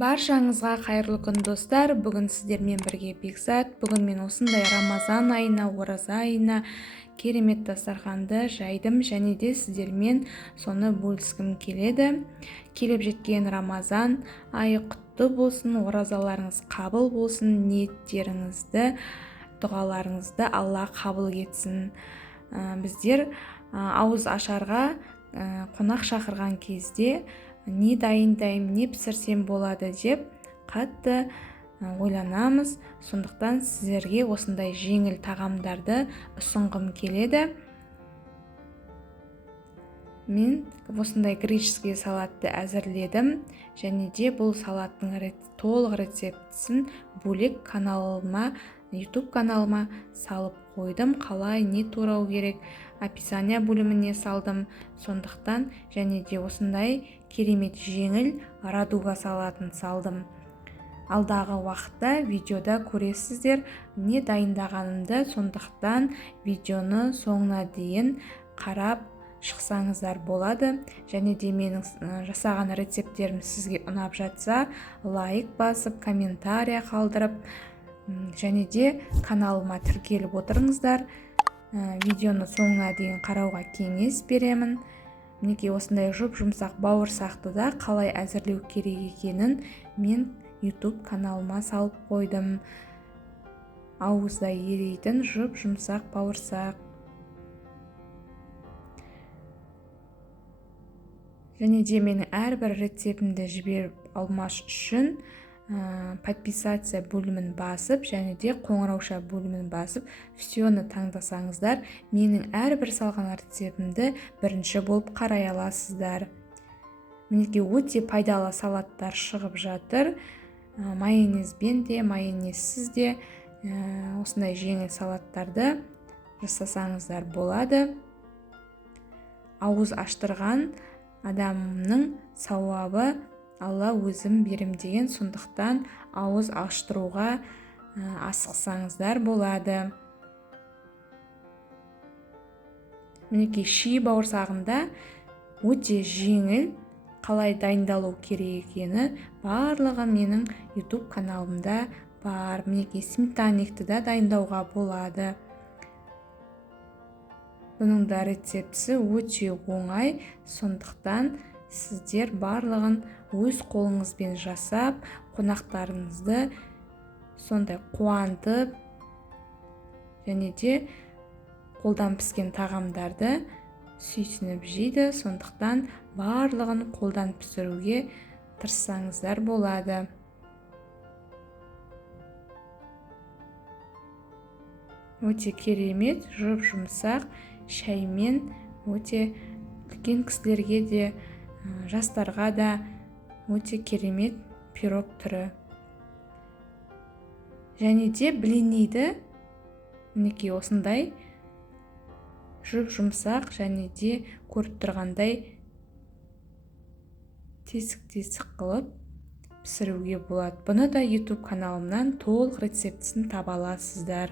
Баршаңызға қайырлы күн достар. Бүгін сіздермен бірге Бекзат. Бүгін мен осындай Рамазан айына, ораза айына керемет дастарханды жайдым және де сіздермен соны бөліскім келеді. Келіп жеткен Рамазан айы құтты болсын, оразаларыңыз қабыл болсын, ниеттеріңізді, дұғаларыңызды Алла қабыл етсін. Біздер ауыз ашарға қонақ шақырған кезде не дайындаймын, не пісірсем болады деп қатты ойланамыз. Сондықтан сіздерге осындай жеңіл тағамдарды ұсынғым келеді. Мен осындай греческий салатты әзірледім және де бұл салаттың толық рецептісін бөлек каналыма, YouTube каналыма салып қойдым. Қалай, не турау керек, описание бөліміне салдым. Сондықтан және де осындай керемет жеңіл радуга салатын салдым. Алдағы уақытта видеода көресіздер не дайындағанымды. Сондықтан видеоны соңына дейін қарап шықсаңыздар болады. Және де менің жасаған рецепттерім сізге ұнап жатса, лайк басып, комментария қалдырып, және де каналыма тіркеліп отырыңыздар. Видеоны соңына дейін қарауға кеңес беремін. Мінекей осындай жұмсақ бауырсақты да қалай әзірлеу керек екенін мен YouTube каналыма салып қойдым. Ауызда ерейтін жұмсақ бауырсақ. Және де менің әрбір рецептімді жіберіп алмаш үшін подписация бөлімін басып, және де қоңырауша бөлімін басып, всені таңдасаңыздар, менің әрбір салған рецептімді бірінші болып қарай аласыздар. Мінекей өте пайдалы салаттар шығып жатыр. Майонезбен де, майонезсіз де осындай жеңіл салаттарды жасасаңыздар болады. Ауыз аштырған адамның сауабы Алла өзім берем деген, сондықтан ауыз аштыруға асықсаңыздар болады. Мінекей ши бауырсағында өте жеңіл, қалай дайындалу керек екені барлығы менің YouTube каналымда бар. Мінекей сметанникті да дайындауға болады. Бұның да рецептісі өте оңай, сондықтан сіздер барлығын өз қолыңызбен жасап, қонақтарыңызды сондай қуантып, және де қолдан піскен тағамдарды сүйсініп жейді. Сондықтан барлығын қолдан пісіруге тырыссаңыздар болады. Өте керемет, жұмсақ шаймен, өте үлкен кісілерге де, жастарға да өте керемет пирог түрі. Және де блинниді мінекей осындай жұмсақ және де көріп тұрғандай тесік-тесік қылып пісіруге болады. Бұны да YouTube каналымнан толық рецептісін таба аласыздар.